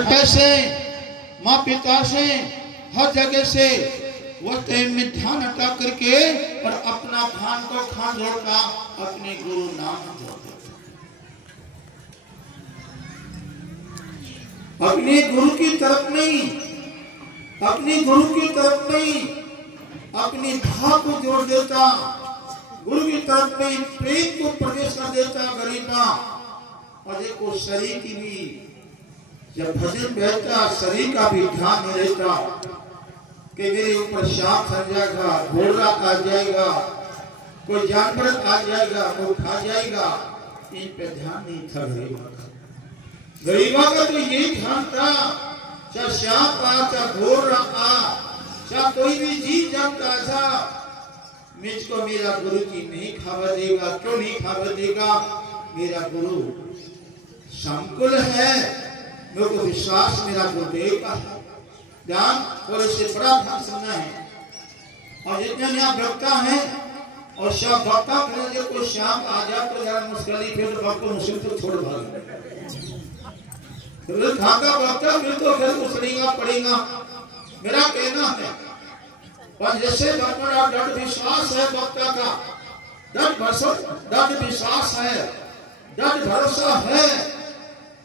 हर पैसे माँ पिता से हर जगह से वो टाइम में ध्यान हटा करके और अपना ध्यान को खान जोड़ता अपने गुरु नाम जोड़ देता, अपने गुरु की तरफ नहीं, अपने गुरु की तरफ नहीं, अपनी भाव को जोड़ देता, गुरु की तरफ में प्रेम को प्रवेश कर देता गरीबा। और देखो शरीर की भी जब भजन बहता शरीर का भी ध्यान नहीं रहता कि मेरे ऊपर सांप फंस जाएगा, घोड़ा आ जाएगा, कोई जानवर आ जाएगा, वो खा जाएगा, इन पे ध्यान नहीं था गरीबा का। गरीबा का तो यही ध्यान था, चाहे सांप आ, चाहे घोड़ा आ, चाहे कोई भी जीव जंतु था, मुझको मेरा गुरु जी नहीं खावा देगा। क्यों नहीं खावा देगा? मेरा गुरु संकुल है, मेरे को विश्वास मेरा गुरुदेव का है। ध्यान थोड़े से बड़ा ध्यान सुनना है। और जितने यहाँ भक्ता है और सब भक्ता करेंगे, कोई शाम आ जाए तो जरा मुश्किल ही, फिर भक्त को मुश्किल तो छोड़ भागे, फिर धागा भक्ता फिर तो फिर उछलेगा पड़ेगा। मेरा कहना है पर जैसे बड़ा दृढ़ विश्वास है भक्ता का, दृढ़ विश्वास है, दृढ़ भरोसा है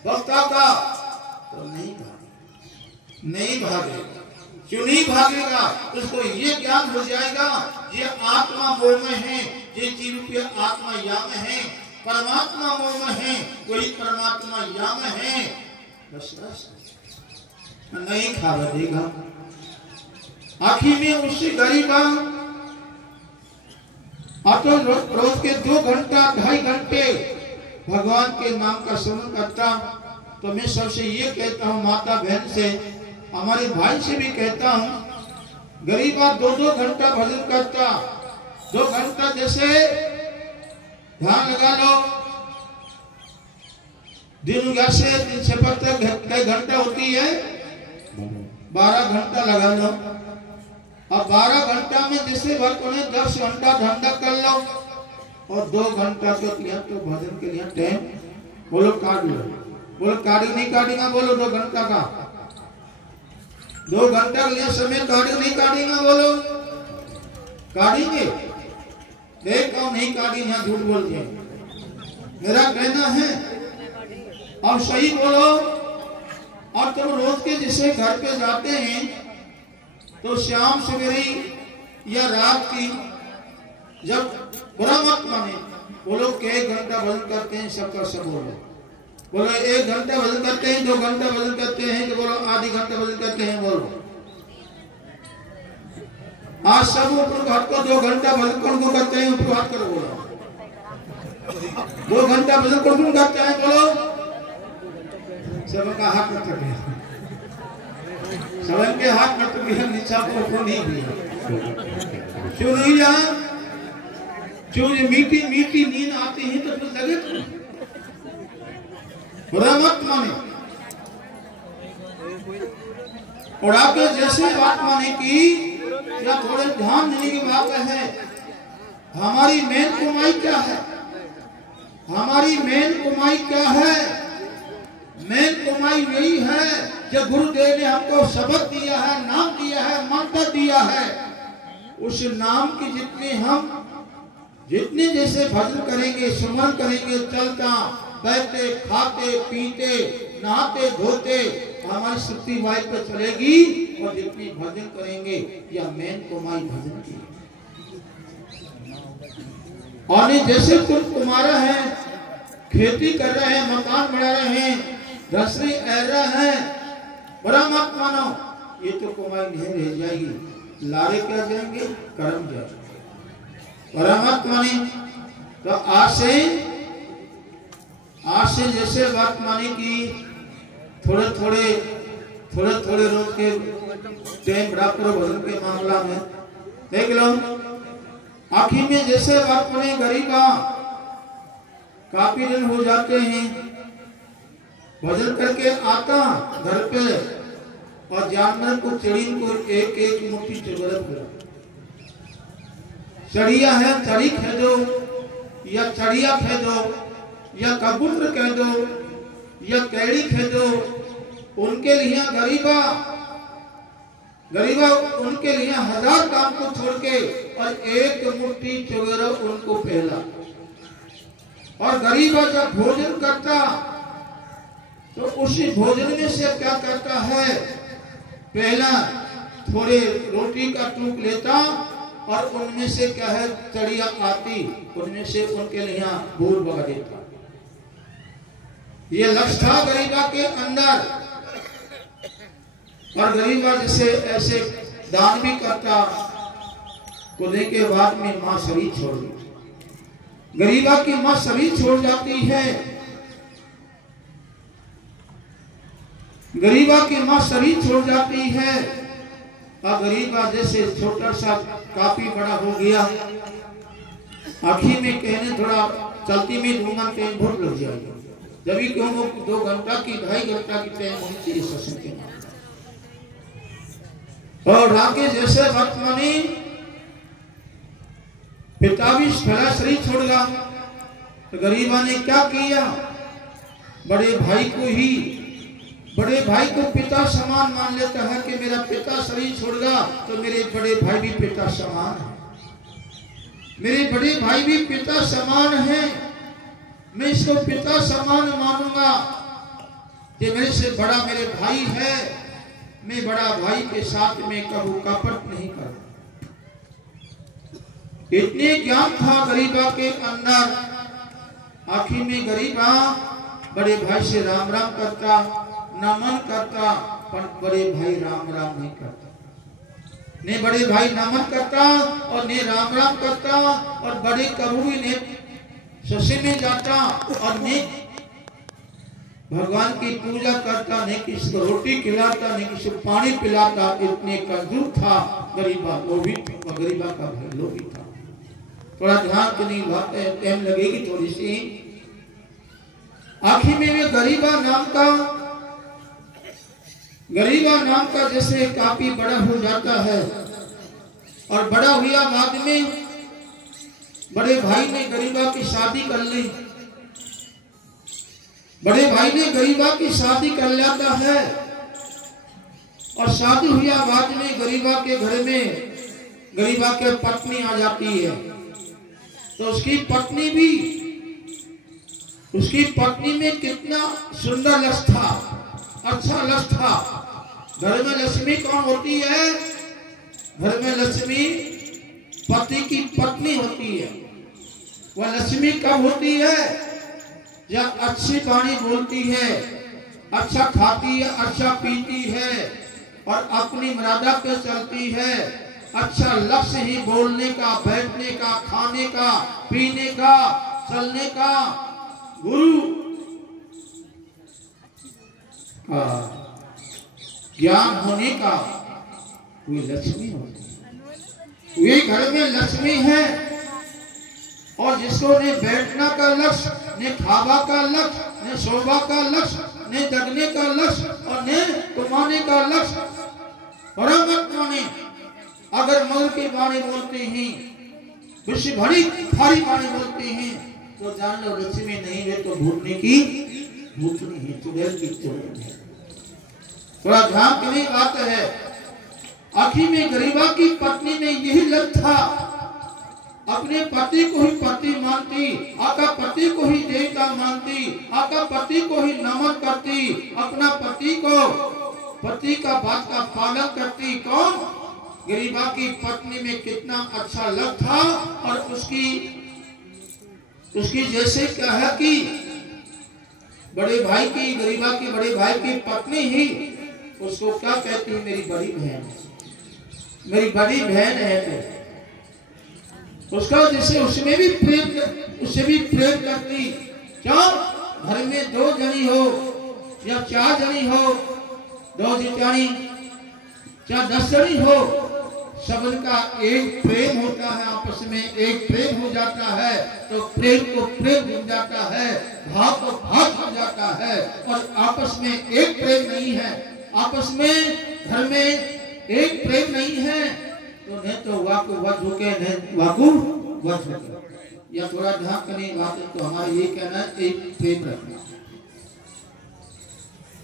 भक्ता का, तो नहीं भागेगा। क्यों नहीं भागेगा? उसको ये ज्ञान हो जाएगा ये आत्मा मोह में है, ये जीव पे आत्मा या में है, परमात्मा मोह में है, वही परमात्मा या में है, बस नहीं खावा देगा। आखिर में उससे गरीबा तो रोज के 2 घंटा 2.5 घंटे भगवान के नाम का स्मरण करता। तो मैं सबसे ये कहता हूँ, माता बहन से, हमारे भाई से भी कहता हूँ, गरीबा 2-2 घंटा भजन करता, 2 घंटा जैसे ध्यान लगा लो, दिन से 3 से 5 तक कई घंटा होती है, 12 घंटा लगा लो। अब 12 घंटा में जैसे भक्त ने 10 घंटा धंधा कर लो और 2 घंटा तो भजन के लिए टाइम बोलो काट लो। बोलो काटी नहीं काटेगा, बोलो 2 घंटा का, 2 घंटा के लिए समय काटेगा नहीं काटेगा, बोलो काटेंगे। देखो नहीं काटेंगे, यहाँ झूठ बोलते हैं। मेरा कहना है अब सही बोलो। और तुम रोज के जिसे घर पे जाते हैं तो शाम सवेरे या रात की जब बुरा मत माने, बोलो के 1 घंटा भजन करते हैं, सबका सब बोलो। बोलो 1 घंटा भजन करते हैं, 2 घंटा भजन करते हैं, कि बोलो आधी घंटा भजन करते हैं, बोलो। आज सब ऊपर हाथ को 2 घंटा भजन कौन को करते हैं, ऊपर हाथ करो, बोलो 2 घंटा भजन कौन करते हैं, बोलो। सबका हाथ मत रखिए, सबके हाथ मत रखिए, नीचा को नहीं दिया। क्यों नहीं यार? जो मीठी मीठी नींद आती है तो फिर लगे बुरा मत माने। और आपके जैसे बात माने की या थोड़े ध्यान देने की बात है, हमारी मेन कमाई क्या है? हमारी मेन कमाई क्या है? मेन कमाई यही है जो गुरुदेव ने हमको शब्द दिया है, नाम दिया है, मंत्र दिया है। उस नाम की जितने जैसे भजन करेंगे, स्मरण करेंगे, चलता बैठते खाते पीते नहाते धोते हमारी शक्ति वायु पर चलेगी। और जितनी भजन करेंगे या मेन कमाई भजन की। और जैसे तुम कुमारा है, खेती कर रहे हैं, मकान बना रहे हैं, रसरी ऐरा है, बड़ा मत मानो, ये तो कमाई नहीं रह जाएगी, लारे क्या जाएंगे, कर्म जाएंगे। बड़ा मत माने। तो आज से जैसे बात माने की थोड़े थोड़े रोज के टाइम बराबर करो भजन के मामला में, देख लो। आखिर में जैसे बात माने गरीबा काफी दिन हो जाते हैं, भजन करके आता घर पे और जानवर को चिड़िन को एक मुट्ठी चुगरत करो। चढ़िया है चढ़ी कह दो या चढ़िया कह दो या कबूतर कह दो या कैड़ी कह दो उनके लिए गरीबा उनके लिए 1000 काम को छोड़ के और एक मुट्ठी चुगेरो उनको पहला। और गरीबा जब भोजन करता तो उसी भोजन में से क्या करता है, पहला थोड़े रोटी का टूक लेता और उनमें से क्या है चड़िया आती, उनमें से उनके लिए भूल बगा देता। ये लक्ष्य था गरीबा के अंदर। और गरीबा जैसे ऐसे दान भी करता, कुछ के बाद में मां शरीर छोड़ दी। गरीबा की मां शरीर छोड़ जाती है। गरीबा की मां शरीर छोड़ जाती है। और गरीबा जैसे छोटा सा काफी बड़ा हो गया, आखिर में कहने थोड़ा चलती में दूंगा टाइम बहुत लग जाएगा, जब भी क्यों 2 घंटा की 2.5 घंटा की टाइम होनी चाहिए सत्संग के नाम। और राके जैसे वर्तमानी पिता भी पहला शरीर छोड़ गया, तो गरीबा ने क्या किया, बड़े भाई को पिता समान मान लेता है कि मेरा पिता शरीर छोड़ गया तो मेरे बड़े भाई भी पिता समान है, मेरे बड़े भाई भी पिता समान है, मैं इसको पिता समान मानूंगा कि मेरे से बड़ा मेरे भाई है, मैं बड़ा भाई के साथ में कभी कपट नहीं करता। इतने ज्ञान था गरीबा के अंदर। आखिर में गरीबा बड़े भाई से राम राम करता, नमन करता, पर बड़े भाई राम राम नहीं करता। ने बड़े भाई नमन करता और ने राम राम करता, और बड़े कबूरी ने ससे में जाता और ने भगवान की पूजा करता, ने किसी को रोटी खिलाता, ने किसी को पानी पिलाता। इतने कंजूस था गरीबा, वो भी गरीबा का भाई भी था। थोड़ा ध्यान के नहीं बात टाइम लगेगी थोड़ी सी। आखिर में गरीबा नाम का जैसे काफी बड़ा हो जाता है, और बड़ा हुआ बाद में बड़े भाई ने गरीबा की शादी कर ली। बड़े भाई ने गरीबा की शादी कर लेता है, और शादी हुआ बाद में गरीबा के घर में गरीबा के पत्नी आ जाती है। तो उसकी पत्नी में कितना सुंदर लक्ष्य था, अच्छा लक्ष्य था। घर में लक्ष्मी कौन होती है, घर में लक्ष्मी पति की पत्नी होती है। वह लक्ष्मी कब होती है, जब अच्छी वाणी बोलती है, अच्छा खाती है, अच्छा पीती है, और अपनी मर्यादा पे चलती है। अच्छा लक्ष्य ही बोलने का, बैठने का, खाने का, पीने का, चलने का। गुरु ज्ञान होने का वे लक्ष्मी होती है, वे घर में लक्ष्मी है। और जिसको ने बैठना का लक्ष्य, ने खावा का लक्ष्य, ने शोभा का लक्ष्य, ने जगने का लक्ष्य, और ने कमाने का लक्ष्य। परमात्मा ने अगर मल की वाणी बोलते हैं, विश्व भरी भारी वाणी बोलते हैं, तो जान लो लक्ष्मी नहीं है तो भूतनी की भूतनी है, चुड़ैल की चुड़ैल है। थोड़ा ध्यान की नहीं बात है। आखिर में गरीबा की पत्नी में यही लक्ष्य था, अपने पति को ही पति मानती, आका पति को ही देवता मानती, आका पति को ही नमन करती, अपना पति का बात का पालन करती। कौन? गरीबा की पत्नी में कितना अच्छा लक्ष्य था। और उसकी जैसे क्या है कि बड़े भाई की, गरीबा की बड़े भाई की पत्नी ही उसको क्या कहती है, मेरी बड़ी बहन, मेरी बड़ी बहन है। उसका जैसे उससे भी प्रेम करती। क्या घर में 2 जनी हो या 4 जनी हो, 2 जितानी, या 10 जनी हो, सबका एक प्रेम होता है, आपस में एक प्रेम हो जाता है, तो प्रेम को प्रेम हो जाता है, भाव को भाव हो जाता है। और आपस में एक प्रेम नहीं है, आपस में घर में एक प्रेम नहीं है, तो नहीं तो वाकु वध होके, नहीं वाकु वध होके। या थोड़ा ध्यान करने बात है, तो हमारा ये कहना है एक प्रेम रखना,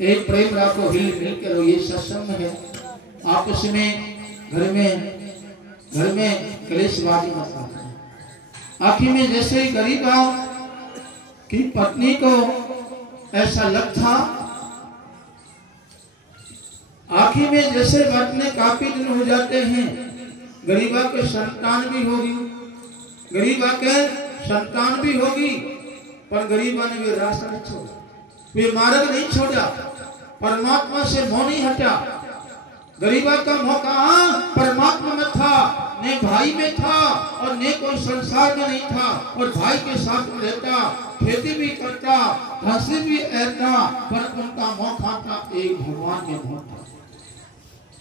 एक प्रेम रखो, हिल मिल के रहो, ये सत्संग है। आपस में घर में कलेशबाजी मत करना। आखिर में जैसे गरीबा की पत्नी को ऐसा लग था, आखिर में जैसे बटने काफी दिन हो जाते हैं, गरीबा के संतान भी होगी, गरीबा के संतान भी होगी, पर गरीबा ने वे रास्ता नहीं छोड़ा, वे मार्ग नहीं छोड़ा, परमात्मा से मोह नहीं हटा। गरीबा का मोह कहाँ परमात्मा में था, ने भाई में था और ने कोई संसार में नहीं था। और भाई के साथ में रहता, खेती भी करता, हंसी भी रहता, पर उनका मोह खाता एक भगवान में मोह था,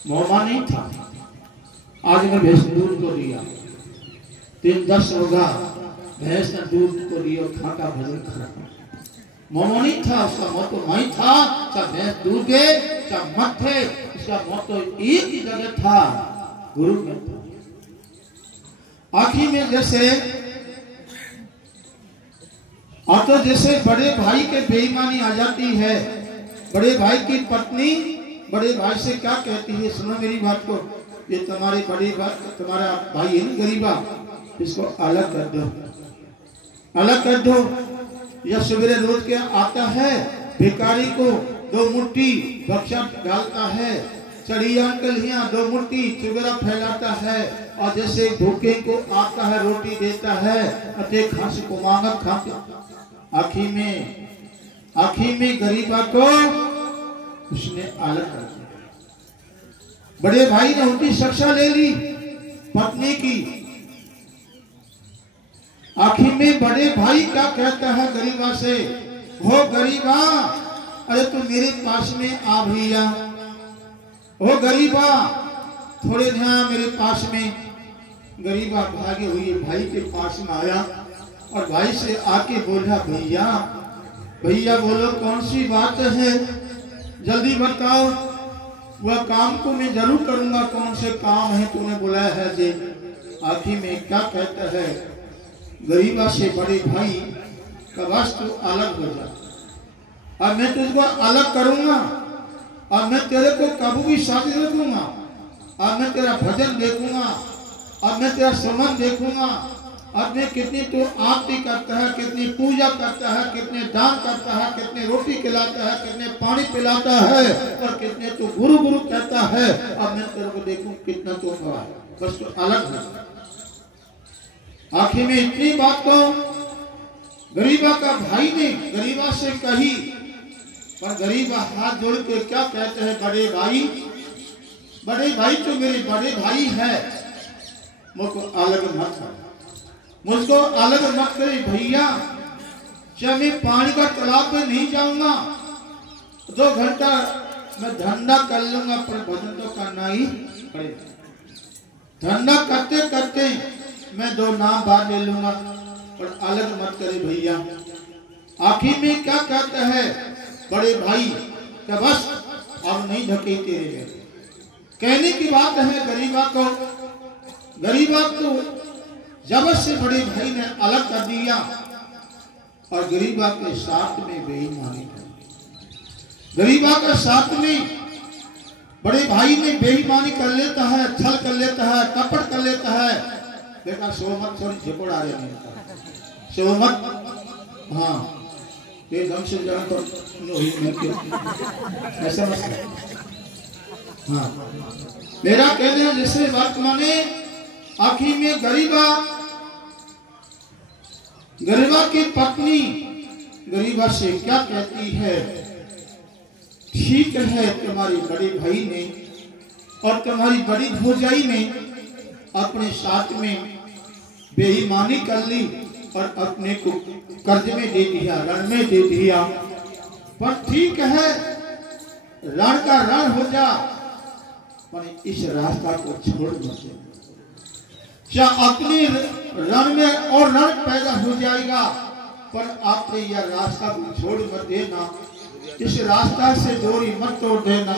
मोह नहीं था। आज मैं भैंस दूध को दिया, 3-10 होगा, भैंस ने दूध को दिया, खाता भजन खड़ा, मोह नहीं था, उसका मोह तो नहीं था, सब भैंस दूध दे, सब मत थे, उसका मोह तो एक ही जगह था, गुरु में था। आखिर में जैसे तो जैसे बड़े भाई के बेईमानी आ जाती है, बड़े भाई की पत्नी बड़े भाई से क्या कहती है, सुनो मेरी बात को, ये तुम्हारी बड़ी बात, तुम्हारा भाई है ना गरीबा, इसको अलग कर दो, अलग कर दो। या सवेरे रोज के आता है, भिखारी को 2 मुट्ठी बख्शा डालता है, चढ़िया कलियां 2 मुट्ठी चुगरा फैलाता है, और जैसे भूखे को आता है रोटी देता है, अते खांसी को मांगत खाते। आखिर में गरीबा को उसने अलग कर दिया। बड़े भाई ने उनकी शिक्षा ले ली पत्नी की। आखिर में बड़े भाई क्या कहता है गरीबा से, हो गरीबा, अरे तू मेरे पास में आ भैया, ओ गरीबा थोड़े ध्यान मेरे पास में। गरीबा भागे हुए भाई के पास में आया और भाई से आके बोला, भैया भैया बोलो कौन सी बात है, जल्दी बताओ, वह काम को मैं जरूर करूंगा, कौन से काम है तूने बुलाया है जी। आखिर में क्या कहता है गरीबा से, बड़े भाई का बस तू अलग हो जा, अब मैं तुझको अलग करूंगा, अब मैं तेरे को कभी भी साथ रखूंगा, अब मैं तेरा भजन देखूंगा, अब मैं तेरा श्रवण देखूंगा, अब मैं कितनी तू आरती करता है, कितनी पूजा करता है, कितने दान करता है, कितने रोटी खिलाता है, कितने पानी पिलाता है, और कितने तू गुरु गुरु कहता है, अब मैं तेरे को देखूं कितना तू है, बस तू अलग है। आखिर में इतनी बात को गरीबा का भाई ने गरीबा से कही, पर गरीबा हाथ जोड़ के क्या कहते हैं, बड़े भाई तो मेरे बड़े भाई है, मुझको अलग मत कर, मुझको अलग मत करे भैया। जब मैं पानी का तालाब में नहीं जाऊंगा, 2 घंटा मैं धंधा कर लूंगा, पर भजन तो करना ही पड़ेगा। धंधा करते करते मैं 2 नाम बार ले लूंगा, पर अलग मत करे भैया। आखिर में क्या कहता है बड़े भाई का, बस अब नहीं ढके तेरे। कहने की बात है गरीबा को जबरदस्त से बड़े भाई ने अलग कर दिया, और गरीबा के साथ में बेईमानी कर, गरीबा के साथ में बड़े भाई ने बेईमानी कर लेता है, छल कर लेता है, कपट कर लेता है। देखा सोमत थोड़ी झपड़ आ रही है, सोमत हाँ ये ढंग से जान तो ऐसा मत। हाँ मेरा कहना है जैसे वर्तमान आखिर में गरीबा की पत्नी गरीबा से क्या कहती है, ठीक है तुम्हारी बड़े भाई ने और तुम्हारी बड़ी भौजाई ने अपने साथ में बेईमानी कर ली और अपने को कर्ज में दे दिया, रण में दे दिया, पर ठीक है रण का रण हो जा, पर इस रास्ता को छोड़ मत दे। क्या अपने रण में और रण पैदा हो जाएगा, पर आपने यह रास्ता को छोड़ मत देना, इस रास्ता से दूरी मत तोड़ देना।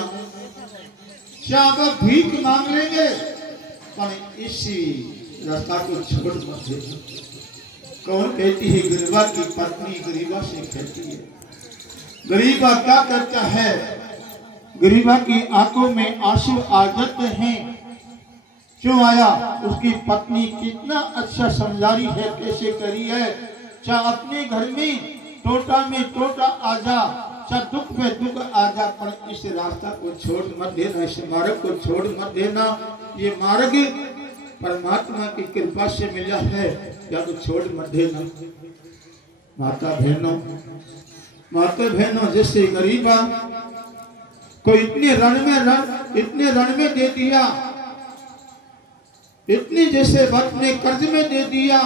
क्या आप भीख मांग लेंगे, पर इसी रास्ता को छोड़ मत देना। कौन कहती है, गरीबा की पत्नी गरीबा से कहती है। गरीबा क्या करता है, गरीबा की आंखों में आंसू आ जाते हैं। क्यों आया? उसकी पत्नी कितना अच्छा समझारी है, कैसे करी है। चाहे अपने घर में टोटा में टोटा आ जा, चाहे दुख पे दुख आ जा, पर इस रास्ता को छोड़ मत देना, इस मार्ग को छोड़ मत देना। ये मार्ग परमात्मा की कृपा से मिला है, या तो छोड़ मत देना। माता बहनों, जैसे गरीबा को इतने रण में दे दिया, इतनी जैसे वक्त ने कर्ज में दे दिया,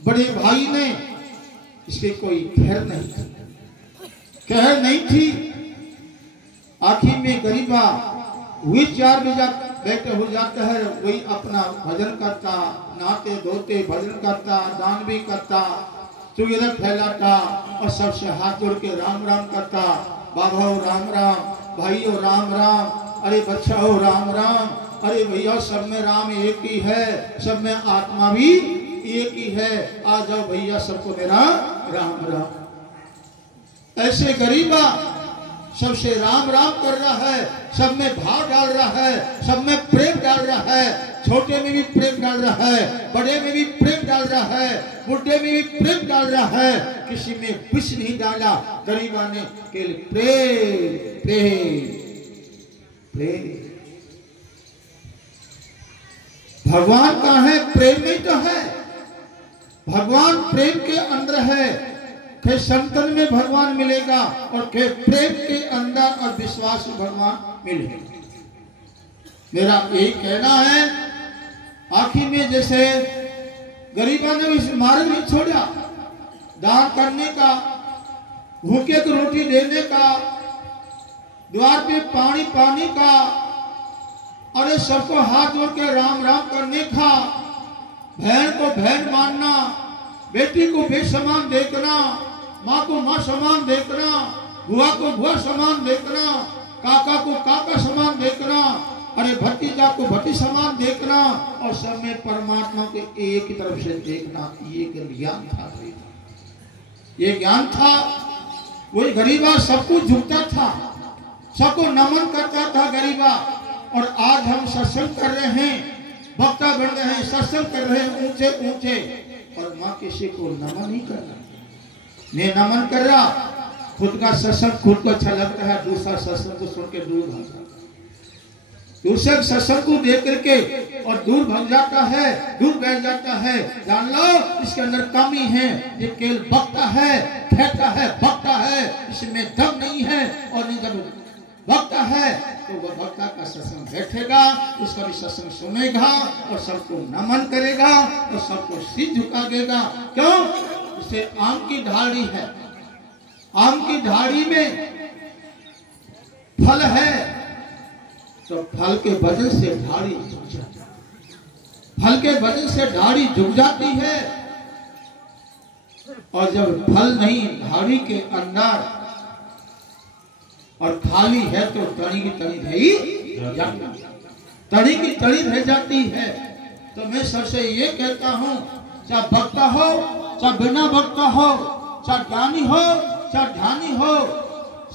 बड़े भाई ने, इसके कोई खैर नहीं थी। आखिर में गरीबा वही 4 बजे बैठे हो जाता है, वही अपना भजन करता, नहाते धोते भजन करता, दान भी करता, चुगलक फैलाता और सबसे हाथ जोड़ के राम राम करता। बाबा हो राम राम, भाई हो राम राम, अरे बच्चा हो राम राम, अरे भैया सब में राम एक ही है, सब में आत्मा भी एक ही है, आ जाओ भैया सबको मेरा राम राम। ऐसे गरीबा सबसे राम राम कर रहा है, सब में भाव डाल रहा है, सब में प्रेम डाल रहा है, छोटे में भी प्रेम डाल रहा है, बड़े में भी प्रेम डाल रहा है, बुढ़े में भी प्रेम डाल रहा है, किसी में कुछ नहीं डाला। गरीबा ने केवल प्रेम प्रेम प्रेम। भगवान कहाँ है? प्रेम में तो है, भगवान प्रेम के अंदर है। के संतन में भगवान मिलेगा और के प्रेम के अंदर और विश्वास में भगवान मिलेगा। मेरा एक कहना है, आखिर में जैसे गरीबा ने इस मार्ग नहीं छोड़ा, दान करने का, भूखे को रोटी देने का, द्वार पे पानी पाने का, अरे सबको हाथ जोड़ के राम राम करने का, बहन को बहन मानना, बेटी को बेटी समान देखना, माँ को माँ समान देखना, बुआ को बुआ समान देखना, काका को काका समान देखना, अरे भतीजा को भती समान देखना, और सब में परमात्मा को एक ही तरफ से देखना। ये ज्ञान था, ये ज्ञान था। वही गरीबा सबको झुकता था, सबको नमन करता था गरीबा। और आज हम सत्संग कर रहे हैं, वक्ता बन रहे हैं, सत्संग कर रहे हैं ऊंचे ऊंचे, और माँ किसी को नमन नहीं कर रहा। मैं नमन कर रहा, खुद का सत्संग खुद को अच्छा लगता है, दूसरा सत्संग को सुन के दूर भाग जाता है, दूसरे सत्संग को देख करके और दूर भाग जाता है, दूर बैठ जाता है। जान लो इसके अंदर कमी है, ये केवल वक्ता है, कहता है, वक्ता है, इसमें दम नहीं है। और जब वक्ता है तो वह वक्ता का सत्संग बैठेगा, उसका भी सत्संग सुनेगा और सबको नमन करेगा और सबको सिर झुका देगा। क्यों? इसे आम की ढाली है, आम की ढाली में फल है, तो फल के वजह से ढाली झुक जाती है, फल के वजह से ढाली झुक जाती है। और जब फल नहीं ढाली के अंदर और खाली है, तो तड़ी की तड़ी रह जाती है, तड़ी की तड़ी रह जाती है। तो मैं सबसे ये कहता हूँ, चाहे भक्ता हो, चाहे बिना भक्ता हो, चाहे ज्ञानी हो, चाहे ध्यानी हो,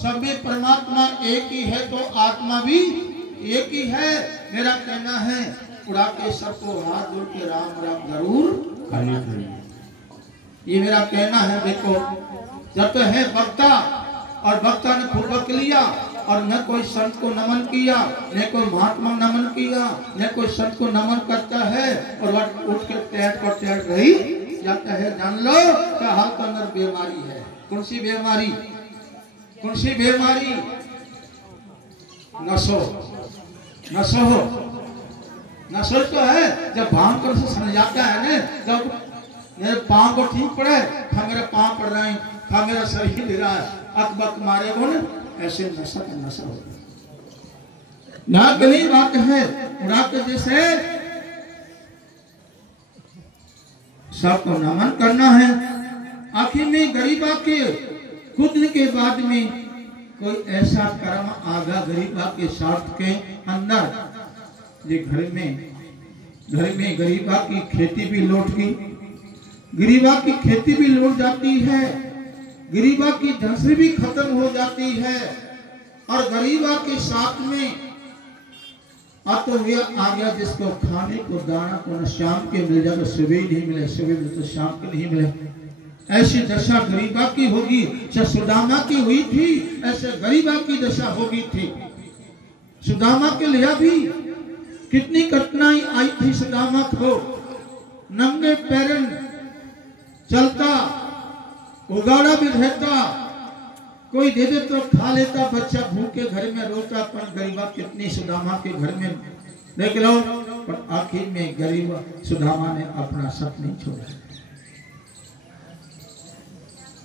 सब में परमात्मा एक ही है, तो आत्मा भी एक ही है। मेरा कहना है, उड़ा के सबको हाथ जोड़ के राम राम जरूर करना चाहिए, ये मेरा कहना है। देखो, जब तो है भक्ता और भक्ता ने पूर्वक लिया, और न कोई संत को नमन किया, न कोई महात्मा नमन किया, न कोई संत को नमन करता है, और वह उठ के टैट पर टैट रही जाता है। जान लो क्या हाल का अंदर बीमारी है। कौन सी बीमारी? कौन सी बीमारी? नशो, नशो, नशो तो है। जब भांग कर से समझ जाता है ना, जब मेरे पाँव को ठीक पड़े, खा मेरे पाँव पड़ रहे हैं, खा मेरा शरीर ले रहा है, अकबक मारे हो ना, ऐसे नशा का नशा होता ना। गली बात है, उड़ा के जैसे सबको नमन करना है। आखिर में गरीबा के खुद के बाद में कोई ऐसा कर्म आगा गरीबा के स्वार्थ के अंदर, ये घर में गरीबा की खेती भी लौट गई, गरीबा की खेती भी लौट जाती है। गरीबा की धंसरी भी खत्म हो जाती है और गरीबा के साथ में तो आ गया जिसको खाने को दाना को न शाम के मिल जाए तो सुबह ही नहीं मिले, सुबह में तो शाम के नहीं मिले। ऐसी दशा गरीबा की होगी। सुदामा की हुई थी, ऐसे गरीबा की दशा होगी थी। सुदामा के लिए भी कितनी कठिनाई आई थी। सुदामा को नंगे पैरन चलता, उगाड़ा भी रहता, कोई दे दे तो खा लेता, बच्चा भूखे घर में रोता। पर गरीबा कितनी सुदामा के घर में देख लो, पर आखिर में गरीबा सुदामा ने अपना सब नहीं छोड़ा।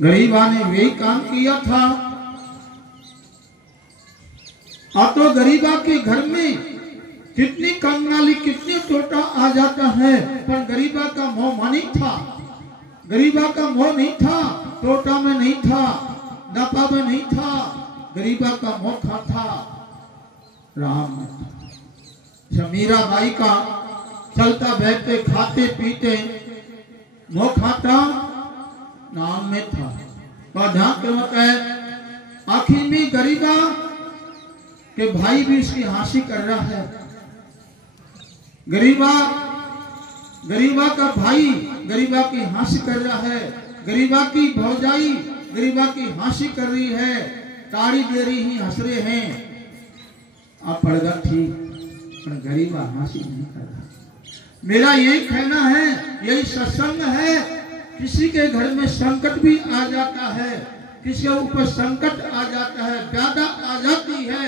गरीबा ने वही काम किया था। तो गरीबा के घर में कितनी कंगाली, कितनी टोटा आ जाता है, पर गरीबा का मोह नहीं था। गरीबा का मोह नहीं था, टोटा में नहीं था, दपा में नहीं था। गरीबा का मोह था राम में था। मीराबाई का चलता बैठते खाते पीते मोह खाता नाम में था। और ध्यान के होता है आखिर में गरीबा के भाई भी इसकी हांसी कर रहा है। गरीबा का भाई गरीबा की हंसी कर रहा है। गरीबा की भौजाई गरीबा की हंसी कर रही है, ताड़ी दे रही ही हंस रहे हैं। आप पड़ेगा ठीक, पर गरीबा हंसी नहीं कर रहा। मेरा यही कहना है, यही सत्संग है। किसी के घर में संकट भी आ जाता है, किसी के ऊपर संकट आ जाता है, व्याधा आ जाती है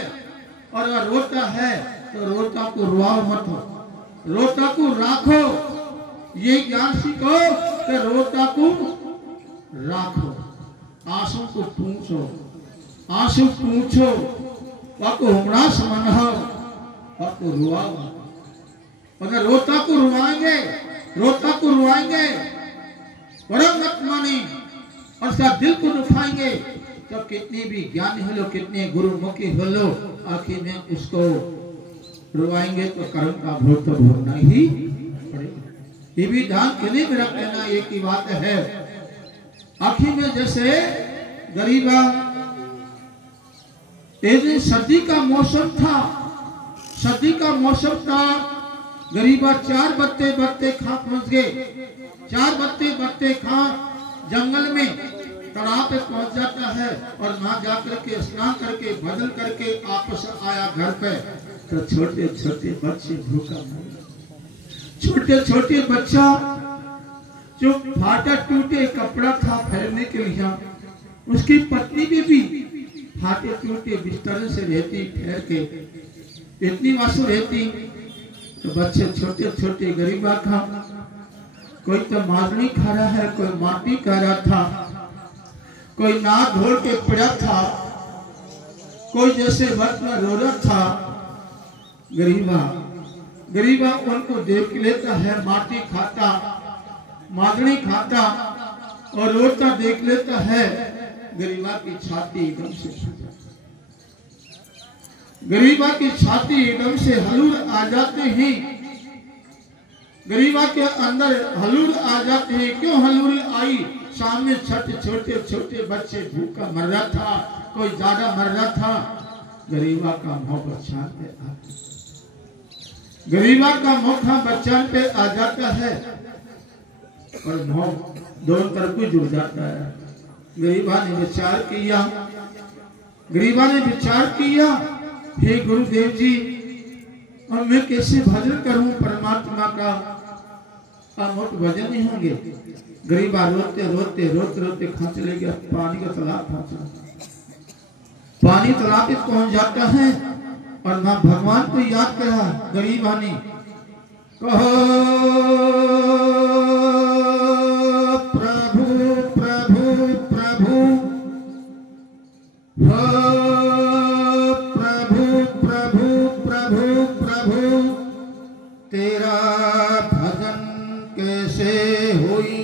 और वह रोता है तो रोता को रुआओ मत हो, रोता को राखो। ये ज्ञान सीखो कि रोता को राखो, आंसू को पूछो, आंसू पूछो, वाको हमरा समझो, वाको रुआओ। अगर रोता को रुआएंगे परम मत माने और उसका दिल को दुखाएंगे तो कितने भी ज्ञानी हो लो, कितने गुरुमुखी हो लो, आखिर में उसको रुआएंगे तो कर्म का भोग तो भोगना ही पड़ेगा। ये भी ध्यान के मेरा कहना एक ही बात है। आखिर में जैसे गरीबा एक सर्दी का मौसम था, सर्दी का मौसम था। गरीबा 4 बत्ते खा पहुंच गए। 4 बत्ते खा जंगल में तालाब पे पहुंच जाता है और वहां जाकर के स्नान करके भजन करके वापस आया घर पे तो छोटे छोटे बच्चे भूखा मर, छोटे छोटे बच्चा जो फाटा टूटे कपड़ा था पहनने के लिए, उसकी पत्नी भी फाटे टूटे बिस्तर से रहती, ठहर के इतनी वासु रहती। तो बच्चे छोटे छोटे गरीबा खा, कोई तो माजनी खा रहा है, कोई माटी खा रहा था, कोई नाक धोल के पड़ा था, कोई जैसे वक्त में रो रहा था। गरीबा उनको देख लेता है, माटी खाता, माजनी खाता और रोता देख लेता है। गरीबा की छाती एकदम से, गरीबा की छाती एकदम से हलूर आ जाते हैं। गरीबा के अंदर हलूर आ जाते हैं। क्यों हलूर आई? सामने छोटे छोटे बच्चे भूखा मर रहा था, कोई ज्यादा मर रहा था। गरीबा का मुंह बच्चान पे आ, गरीबा का मुंह बच्चान पे आ जाता है और मुंह दोनों तरफ को जुड़ जाता है। गरीबा ने विचार किया, हे गुरुदेव जी, और मैं कैसे भजन करूं परमात्मा का? मोट भजन नहीं होंगे। गरीबा रोते खांच ले गया, पानी का तालाब पहुंचा। पानी तालाब पे पहुंच जाता है और मां भगवान को याद करा। गरीबा ने कहो प्रभु प्रभु प्रभु, हो प्रभु प्रभु प्रभु प्रभु, तेरा भजन कैसे हुई,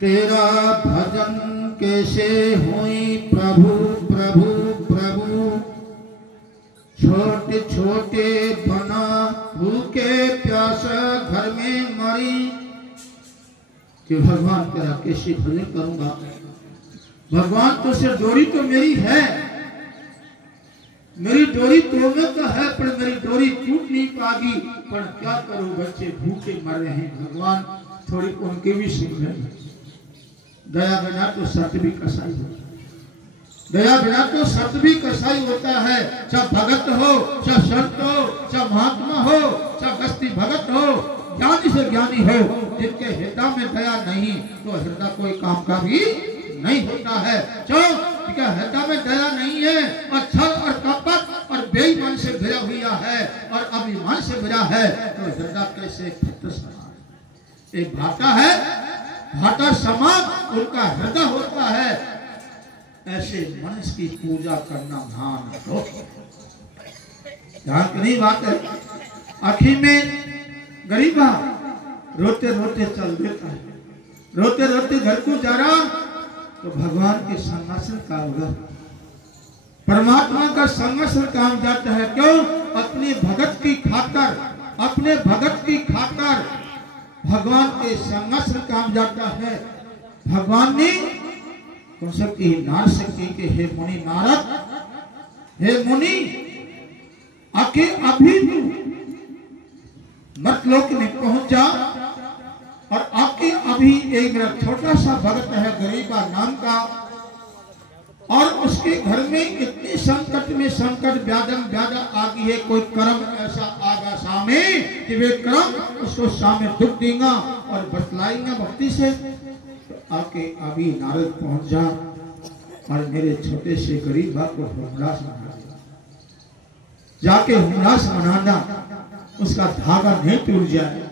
तेरा भजन कैसे हुई प्रभु प्रभु प्रभु। छोटे छोटे बना भूखे प्यासा घर में मरी कि भगवान तेरा कैसे भजन करूंगा, भगवान तो से डोरी तो मेरी है, मेरी डोरी तोड़ने तो है, पर मेरी डोरी टूट नहीं पागी। पर क्या करूं, बच्चे भूखे मर रहे हैं, भगवान थोड़ी उनकी भी सुन ले। दया बिना तो सत्य भी कसाई होता है, दया बिना तो सत्य भी कसाई होता है। सब भगत हो, सब संत हो, सब महात्मा हो, सब हस्ती भगत हो, ज्ञानी से ज्ञानी हो, जिनके हृदय में दया नहीं तो हृदय कोई काम का भी नहीं होता है। क्या हृदय में दया नहीं है और छल और कपट और बेईमान से भरा हुआ है और अभिमान से भरा है, तो हृदय कैसे एक भाटा है, भाटा समान उनका हृदय होता है। ऐसे मनुष्य की पूजा करना ध्यान रखो, ध्यान की नहीं बात है। आखिर में गरीबा रोते रोते चल देता है, रोते रोते घर को जा रहा, तो भगवान के संगठन का होगा, परमात्मा का संगठन काम जाता है। क्यों? अपने भगत की खातर, अपने भगत की खातर भगवान के संगठन काम जाता है। भगवान ने शक्ति नार शक्ति के हे मुनि नारद, हे मुनि आके अभी तू मर्तलोक में पहुंच जा, और आपके अभी एक मेरा छोटा सा भक्त है गरीबा नाम का, और उसके घर में इतने संकट में संकट व्याधा आ गई है, कोई कर्म ऐसा आगा सामने कि वे कर्म उसको सामने दुख देगा और बतलाएंगे भक्ति से। तो आके अभी नारद पहुंच जा और मेरे छोटे से गरीबा को हुमलास बना, जाके हुमलास बनाना, उसका धागा नहीं टूट जाए,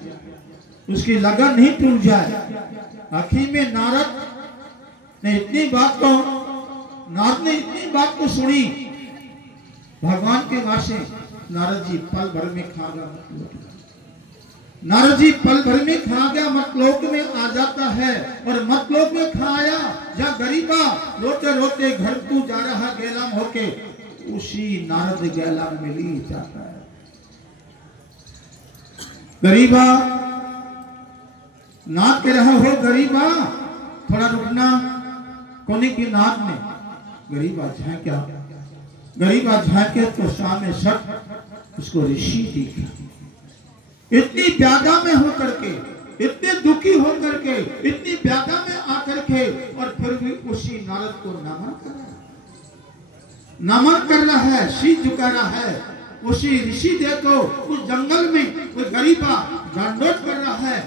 उसकी लगन नहीं टूट जाए। आखिर में नारद ने इतनी बात को सुनी भगवान के वासे। नारद जी पल भर में खा गया, नारद जी पल भर में खा गया, मतलोक में आ जाता है। और मतलोक में खाया, जहाँ गरीबा रोते रोते घर को जा रहा गैलाम होके, उसी नारद गैलाम में ली जाता है। गरीबा नाद के रहा हो, गरीबा थोड़ा रुकना, कोने की नाद में गरीबा झांका, गरीबा झांके तो सामने सट उसको ऋषि दिखी, इतनी व्याधा में होकर के, इतने दुखी होकर के, इतनी व्याधा में आकर के, और फिर भी उसी नारद को नमन कर रहा है, नमन कर रहा है, शीश झुका रहा है। उसी ऋषि देखो उस जंगल में कोई गरीबा दंडोत कर रहा है,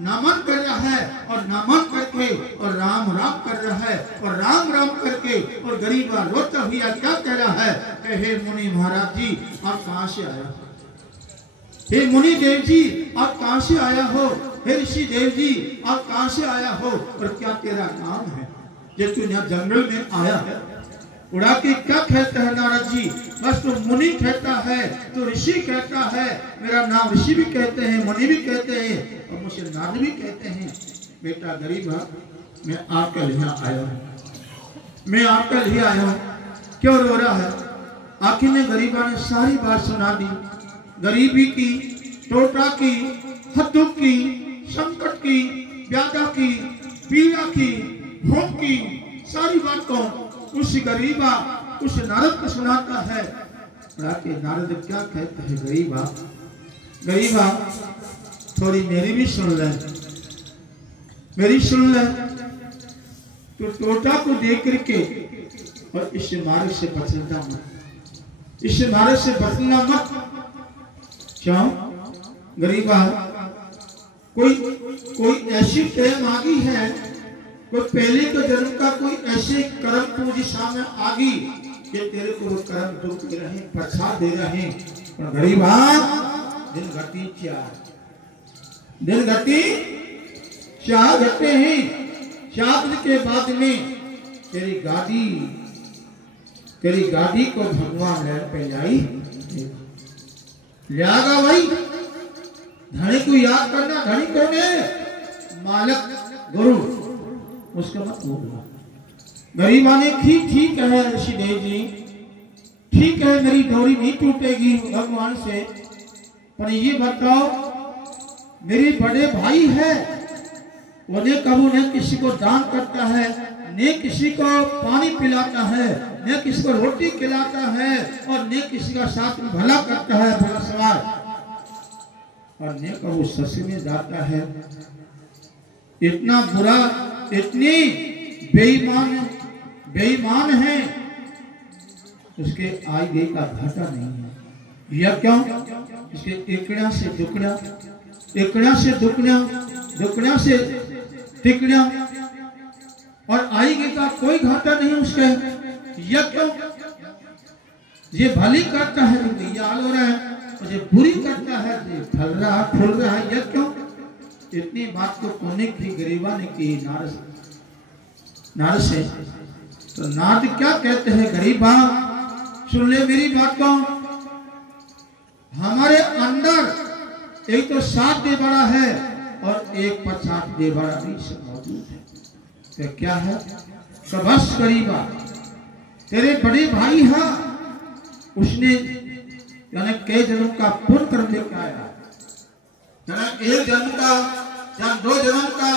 नमन कर रहा है, और नमन करके और राम राम कर रहा है, और राम राम करके और गरीबा रोता हुआ क्या कह रहा है, हे मुनि महाराज जी आप कहां से आया हो, हे मुनि देव जी आप कहां से आया हो, हे ऋषि देव जी आप कहां से आया हो, और क्या तेरा नाम है, जो तू यहाँ जंगल में आया है। उड़ा के क्या कहता है नारद जी, बस तो मुनि कहता है, तो ऋषि कहता है, मेरा नाम ऋषि भी कहते हैं, मुनि भी कहते हैं, और मुझे नारद भी कहते हैं। बेटा गरीबा मैं आपके लिए आया हूँ, मैं आपके लिए आया हूँ, क्यों रो रहा है। आखिर में गरीबा ने सारी बात सुना दी, गरीबी की, टोटा की, हद की, संकट की, व्याधा की, पीड़ा की, भूख की, सारी बात को उस गरीबा उस नारद को सुनाता है। नारद क्या कहते हैं, गरीबा गरीबा थोड़ी मेरी भी सुन ले, मेरी सुन ले। तो टोटा को देख करके और इस मार्ग से बचना मत, इस मार्ग से बचना मत। क्यों गरीबा, कोई ऐसी टाइम आ गई है, कोई पहले के जन्म का कोई ऐसे कर्म पूजी सामने आ गई कि तेरे को वो कर्म दुख दे रहे, प्रसाद दे रहे। पर गरीबा दिन घटी क्या, दिन घटी चाह घटे हैं, चाह के बाद में तेरी गादी को भगवान ले पे लाई लियागा। भाई धनी को याद करना, धनी कौन है, मालिक गुरु, उसका मत भूलना। गरीबा ने ठीक है ऋषि देव जी, ठीक है मेरी डोरी नहीं टूटेगी भगवान से, पर ये बताओ मेरे बड़े भाई है, उन्हें कबू न किसी को दान करता है, न किसी को पानी पिलाता है, न किसी को रोटी खिलाता है, और न किसी का साथ में भला करता है, भला सवार, और न कबू ससुर में जाता है। इतना बुरा, इतनी बेईमान है, उसके आई गई का घाटा नहीं है। यह क्यों? इसके एकड़ा से दुकड़ा, एकड़ा से दुकड़ा, दुकड़ा से तिकड़ा, और आई गई का कोई घाटा नहीं उसके। यह क्यों? ये भली करता है तो दयाल हो रहा है, और ये बुरी करता है तो फल रहा फूल रहा है। यह क्यों? इतनी बात को कोने की गरीबा ने की नारद से। तो नारद क्या कहते हैं? गरीबा सुन ले मेरी बात को, हमारे अंदर एक तो 7 देवड़ा है और एक 50 देवड़ा भी मौजूद है। तो क्या है? तो बस गरीबा, तेरे बड़े भाई है, उसने यानी कई जन्म का पुण्य कर्म लेकर आया, यानी 1 जन्म का या 2 जन्म का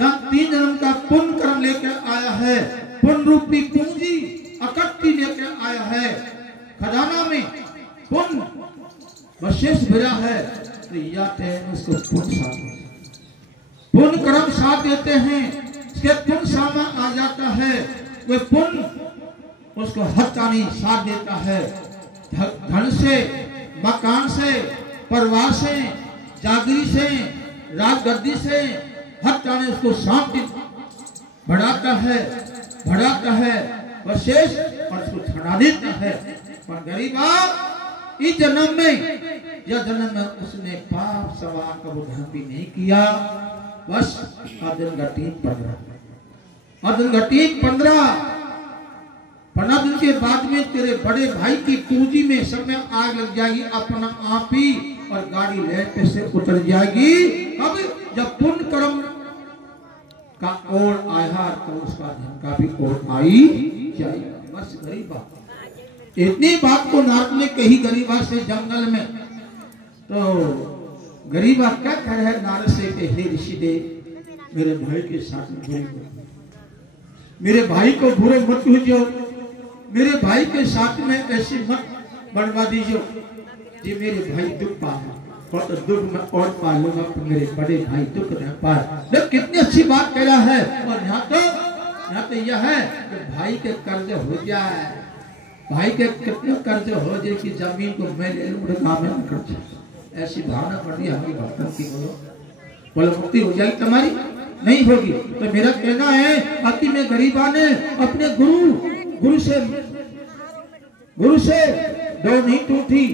या 3 जन्म का पुण्य कर्म लेकर आया है। पुण्य रूपी पूंजी इकट्ठी लेकर आया है, खजाना में पुण्य विशेष भरा है। तो या उसको पुण्य साथ, पुण्य कर्म साथ देते हैं, उसके पुण्य सामा आ जाता है, वह पुण्य उसको हत्यानी साथ देता है। धन से, मकान से, परिवार से, जागीर से, राजगद्दी से हत्यानी उसको शांति बढ़ाता है विशेष, और उसको छुड़ा देता है। पर गरीबा इस जन्म में, यह जन्म में उसने पाप सवार का धर्म भी नहीं किया। बस अदनगति 15 दिन के बाद में तेरे बड़े भाई की पूंजी में सब में आग लग जाएगी अपना आप ही, और गाड़ी लेट से उतर जाएगी। अब जब पुण्य कर्म का ओर आया तो उसका धन का भी ओर आई जाएगा। बस गरीबा, इतनी बात को नारद ने कही गरीबा से जंगल में। तो गरीबा क्या कह रहा है नारद से कि हे ऋषिदेव, मेरे भाई के साथ में बुरे मत, मेरे भाई को बुरे मत कीजिए, मेरे भाई के साथ में ऐसी मत बनवा दीजिए। ये मेरे भाई दुख पाए तो दुख में और पा लूंगा, तो मेरे बड़े भाई दुख न पाए। कितनी अच्छी बात कह रहा है। और यहाँ तो यह है कि भाई के कर्ज हो जाए, भाई के कितने कर्ज हो जाए कि जमीन को मैं ले लूं, गाँव में कर जाए, ऐसी भावना पड़ी हमारी भक्तों की। बोलो मुक्ति हो जाएगी तुम्हारी? नहीं होगी। तो मेरा कहना है कि मैं गरीबा ने अपने गुरु से दो नहीं टूटी।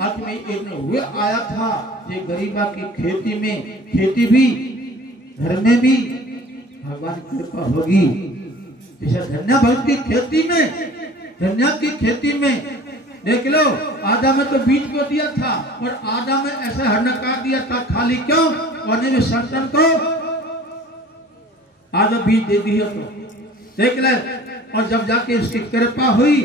आज में एक हुए आया था, ये गरीबा की खेती में, खेती भी घर में भी भगवान की कृपा होगी। जैसे धन्या भक्त की खेती में, धन्या की खेती में देख लो, आधा में तो बीज को दिया था और आधा में ऐसा हड़का दिया था खाली। क्यों? और में संतन को आधा बीज दे दिया तो देख ले। और जब जाके उसकी कृपा हुई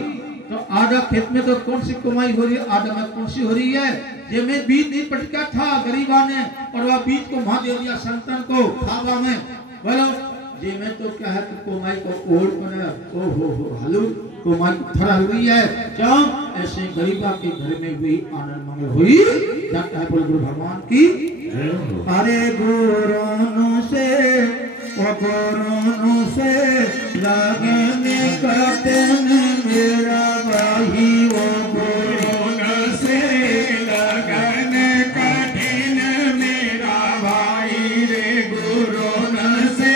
तो आधा खेत में तो कौन सी कमाई हो रही है, आधा में कौन सी हो रही है। ये में बीज नहीं पटका था गरीबा ने, और वह बीज को वहां दे दिया संतन को खावा में। बोलो ये में तो क्या है कि कमाई को ओढ़ बना, ओ हो हलू कमाई थरा हुई है। क्यों? ऐसे गरीबा के घर में भी आनंद मंगल हुई जाता है। बोल गुरु भगवान की। अरे गुरु से लगने कटन मेरा भाई, वो गुरु से लगन कठिन मेरा भाई रे, गुरु से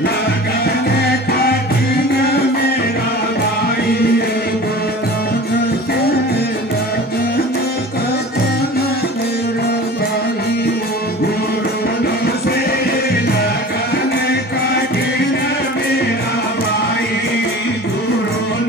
लगन कठिन मेरा भाई रे, गुरु से लगन कठिन मेरा भाई, गुरु से लगन कठिन मेरा भाई, गुरु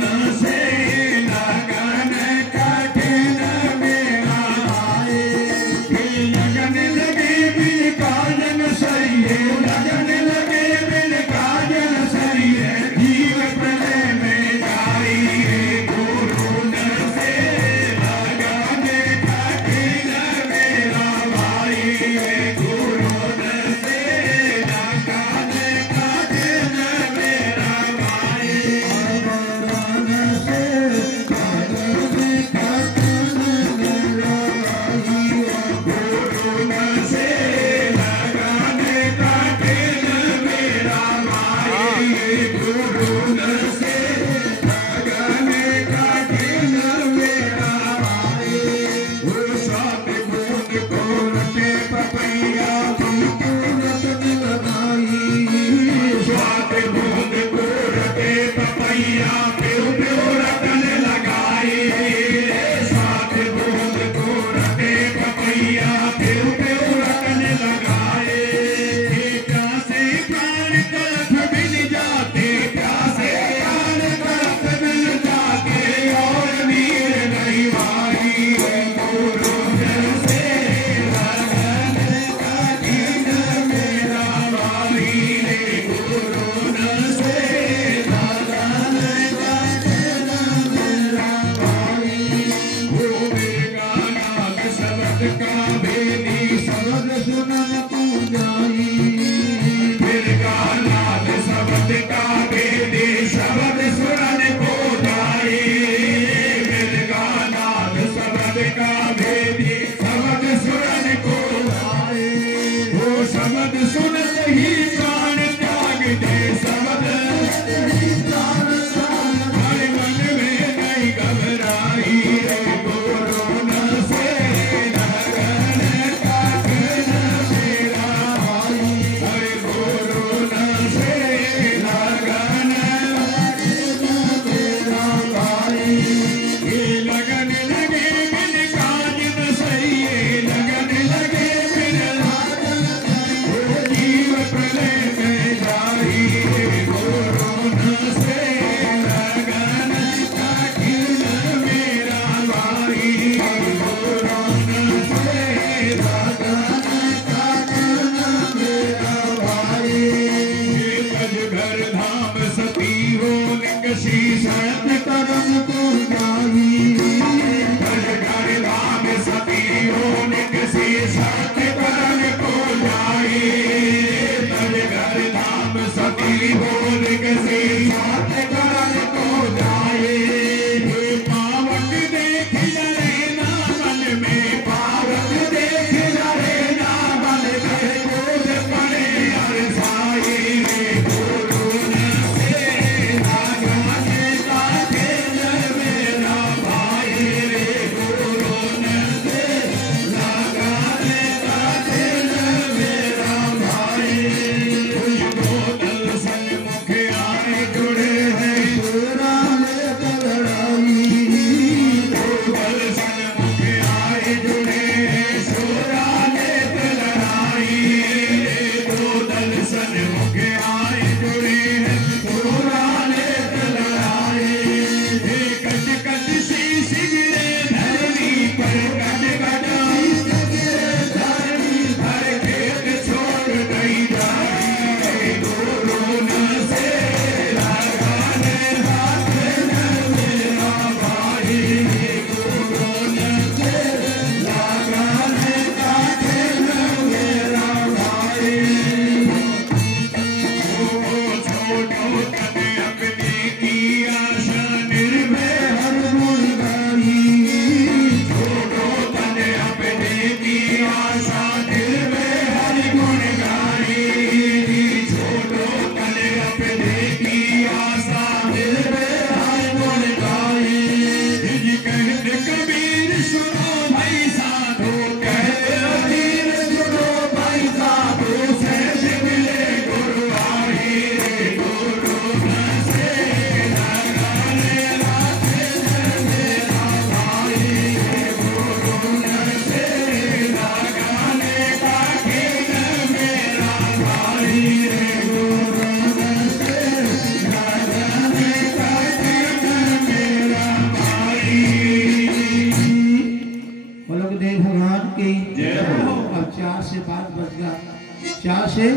4 से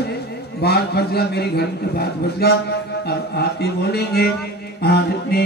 5 बज गया, मेरी घड़ी के 5 बज गया। अब आते बोलेंगे जितने